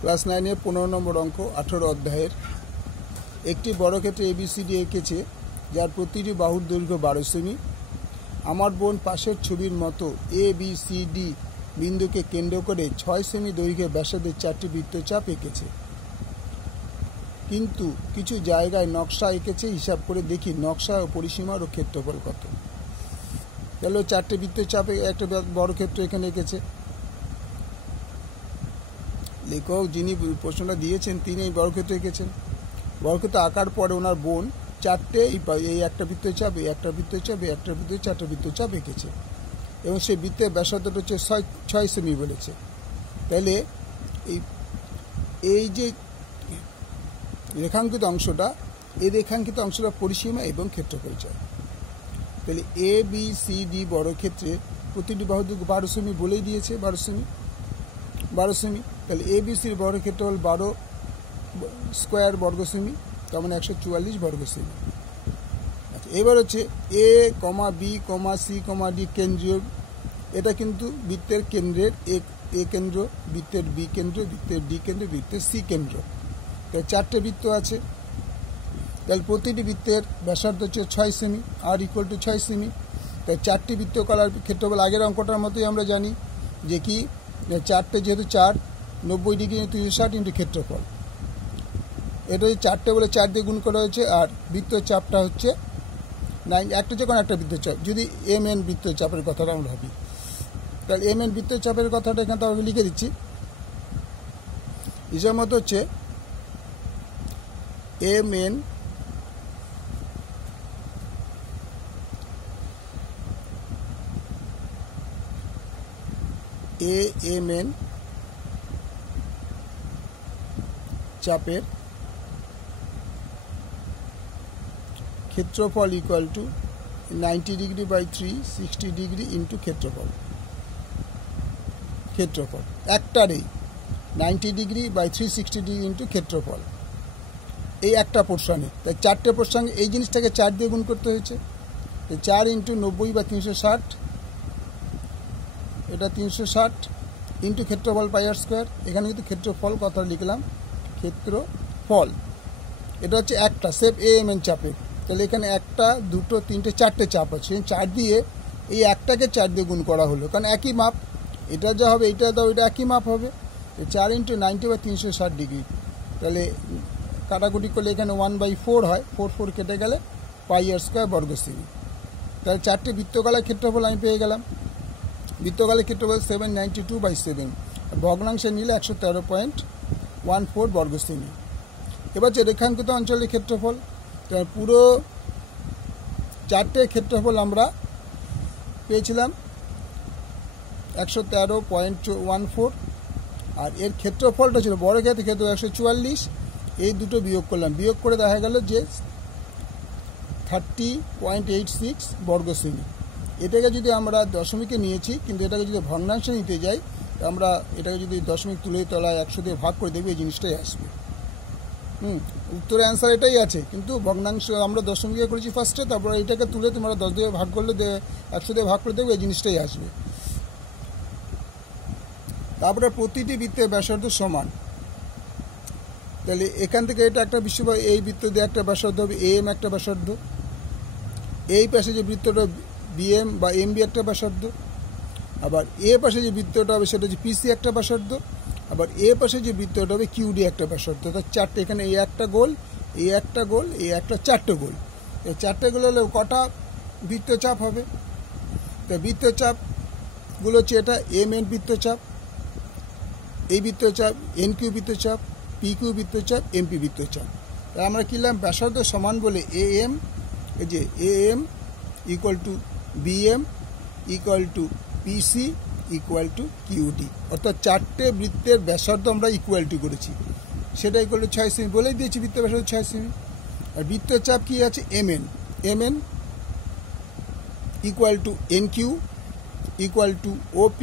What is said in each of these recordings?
Class 9-এর 15 নম্বর অঙ্ক 18 অধ্যায়ের একটি বর্গক্ষেত্র ABCD এঁকেছে যার প্রতিটি বাহুর দৈর্ঘ্য 12 সেমি। আমার বোন পাশের ছবির মতো ABCD বিন্দুকে কেন্দ্র করে 6 সেমি দৈর্ঘ্যে ব্যাসার্ধের 4টি বৃত্তচাপ এঁকেছে, কিন্তু কিছু জায়গায় নকশা এঁকেছে। হিসাব করে দেখি নকশা ও পরিসীমার ও ক্ষেত্রফল কত। তাহলে 4টে বৃত্তচাপে একটা বর্গক্ষেত্র এখানে এঁকেছে। লেখক যিনি প্রশ্নটা দিয়েছেন তিনি এই বর্গক্ষেত্র এঁকেছেন। বর্গক্ষেত্র আঁকার পরে ওনার বোন 4টে এই একটা বৃত্তচাপ, এই একটা বৃত্তচাপ, এই একটা বৃত্তচাপ, 4টে বৃত্তচাপ এঁকেছে এবং সেই বৃত্তের ব্যাসার্ধটা হচ্ছে 6 সেমি বলেছে। তাহলে এই যে রেখাঙ্কিত অংশটা, এই রেখাঙ্কিত অংশটা পরিসীমা এবং ক্ষেত্রফল চাই। তাহলে ABCD বর্গক্ষেত্রে প্রতিটি বাহুর দৈর্ঘ্য 12 সেমি বলেই দিয়েছে, 12 সেমি। তাহলে ABCD বর্গক্ষেত্র হল 12 স্কোয়ার বর্গ সেমি, তার মানে 144 বর্গ সেমি। আচ্ছা, এবার হচ্ছে A, B, C, D কেন্দ্রীয়। এটা কিন্তু বৃত্তের কেন্দ্রের A কেন্দ্র, বৃত্তের B কেন্দ্র, বৃত্তের D কেন্দ্র, বৃত্তের C কেন্দ্র। তাহলে 4টে বৃত্ত আছে। তাহলে প্রতিটি বৃত্তের ব্যাসার্ধ হচ্ছে 6 সেমি, আর ইকুয়াল টু 6 সেমি। তাই 4টি বৃত্ত করার ক্ষেত্রফল আগের অঙ্কটার মতোই আমরা জানি যে কি 4টে যেহেতু 4, 90 ডিগ্রি 360 ইন্টু ক্ষেত্রফল। এটা হচ্ছে 4টে বলে 4 দিয়ে গুণ করা হয়েছে। আর বৃত্তচাপটা হচ্ছে 9, একটা যে কোনো একটা বৃত্তচাপ। যদি MN বৃত্তচাপের কথাটা আমরা ভাবি, তাহলে MN বৃত্তচাপের কথাটা এখানে তো আমি লিখে দিচ্ছি। হিসাব মতো হচ্ছে MN AMN চাপের ক্ষেত্রফল equal to 90 degree by 360 degree into ক্ষেত্রফল। একটারই 90 ডিগ্রি বাই 360 ডিগ্রি ইন্টু ক্ষেত্রফল, এই একটা পোর্শনে। তাই 4টে পোর্শনে এই জিনিসটাকে 4 দিয়ে গুণ করতে হয়েছে। 4 ইন্টু 90 বা 360, এটা 360 ইন্টু ক্ষেত্রফল পাই আর স্কোয়ার। এখানে কিন্তু ক্ষেত্রফল কথা লিখলাম, ক্ষেত্রফল। এটা হচ্ছে একটা সেফ AMN চাপের। তাহলে এখানে 1, 2, 3, 4টে চাপ আছে। 4 দিয়ে এই একটাকে 4 দিয়ে গুণ করা হলো, কারণ একই মাপ। এটা যা হবে এটা দাও, এটা একই মাপ হবে। 4 ইন্টু 90 বা 360 ডিগ্রি। তাহলে কাটাকুটি করলে এখানে 1/4 হয়, 4 কেটে গেলে পাই আর স্কোয়ার বর্গ সেমি। তাহলে 4টে বৃত্তকলার ক্ষেত্রফল আমি পেয়ে গেলাম। বৃত্তকলের ক্ষেত্রফল 792/7, ভগ্নাংশে নিলে 113.14 বর্গ সেমি। এবার হচ্ছে রেখাঙ্কিত অঞ্চলের ক্ষেত্রফল। পুরো 4টে ক্ষেত্রফল আমরা পেয়েছিলাম 113.14, আর এর ক্ষেত্রফলটা ছিল বর্গক্ষেত্রের ক্ষেত্রফল 144। এই দুটো বিয়োগ করলাম, বিয়োগ করে দেখা গেল যে 30.86 বর্গ সেমি। এটাকে যদি আমরা দশমিকে নিয়েছি, কিন্তু এটাকে যদি ভগ্নাংশে নিতে যাই, আমরা এটাকে যদি দশমিক তুলে তলায় 100 দিয়ে ভাগ করে দেখবো এই জিনিসটাই আসবে। উত্তরের অ্যান্সার এটাই আছে, কিন্তু ভগ্নাংশ আমরা দশমিকে করেছি ফার্স্টে, তারপরে এটাকে তুলে তোমরা 10 দিয়ে ভাগ করলে 100 দিয়ে ভাগ করে দেখবে এই জিনিসটাই আসবে। তারপরে প্রতিটি বৃত্তের ব্যাসার্ধ সমান। তাহলে এখান থেকে এটা একটা বিশ্ব, এই বৃত্ত দিয়ে একটা ব্যাসার্ধ হবে AM একটা ব্যাসার্ধ। এই পাশে যে বৃত্তটা BM বা MB একটা ব্যাসার্ধ। আবার এ পাশে যে বৃত্তটা হবে সেটা হচ্ছে PC একটা ব্যাসার্ধ। আবার এ পাশে যে বৃত্তটা হবে QD একটা ব্যাসার্ধ। অর্থাৎ 4টে, এখানে এই একটা গোল, এই একটা গোল, এই একটা, 4টে গোল। এই 4টে গোল হলে কটা বৃত্তচাপ হবে? তো বৃত্তচাপগুলো হচ্ছে এটা MN বৃত্তচাপ, এই বৃত্তচাপ NQ বৃত্তচাপ, PQ বৃত্তচাপ, MP বৃত্তচাপ। তাই আমরা কিনলাম ব্যাসার্ধ সমান বলে AM, এই যে AM equal to BM equal to PC equal to QD। অর্থাৎ 4টে বৃত্তের ব্যাসার্ধ আমরা ইকুয়াল টু করেছি, সেটা ইকুয়াল টু 6 সেমি বলেই দিয়েছি। বৃত্তের ব্যাসার্ধ 6 সেমি। আর বৃত্তচাপ কি আছে? MN equal to NQ equal to OP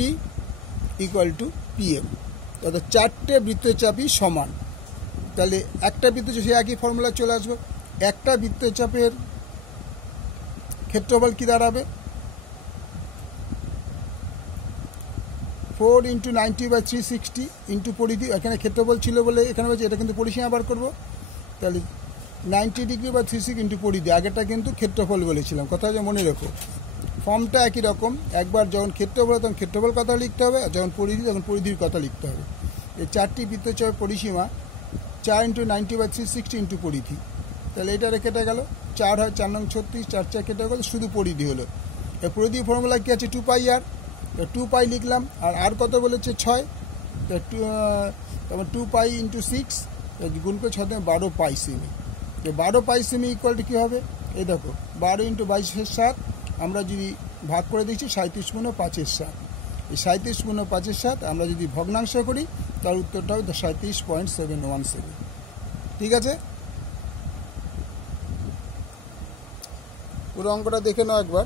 equal to PM। অর্থাৎ 4টে বৃত্তচাপই সমান। তাহলে একটা বৃত্তচাপ সে একই ফর্মুলা চলে আসবে। একটা বৃত্তচাপের ক্ষেত্রফল কি দাঁড়াবে? 4 × 90/360 ইন্টু পরিধি, এখানে ক্ষেত্রফল ছিল বলে এখানে বলছি এটা কিন্তু পরিসীমা বার করবো। তাহলে 90 ডিগ্রি বা 360 ইন্টু পরিধি, আগেরটা কিন্তু ক্ষেত্রফল বলেছিলাম, কথা যে মনে রেখো। ফর্মটা একই রকম, একবার যখন ক্ষেত্রফল তখন ক্ষেত্রফল কথা লিখতে হবে, আর যখন পরিধি তখন পরিধির কথা লিখতে হবে। এই 4টি বৃত্তচাপের পরিসীমা 4 × 90/360 ইন্টু পরিধি। তাহলে এটারে কেটে গেল, 4 হয় 4 নং 36, 4 4 কেটে গেল, শুধু পরিধি হলো। এই পরিধি ফর্মুলা কী আছে, 2πr, 2π লিখলাম, আর কত বলেছে 6, তারপর 2π × 6 গুণ করে 6 12π সেমি। 12π সেমি ইকুয়াল টু কী হবে, এই দেখো 12 × 22/7, আমরা যদি ভাগ করে দিচ্ছি 37 × 5/7, এই 37 × 5/7 আমরা যদি ভগ্নাংশ করি তার উত্তরটা হবে 37.717। ঠিক আছে, পুরো অঙ্কটা দেখে নাও একবার।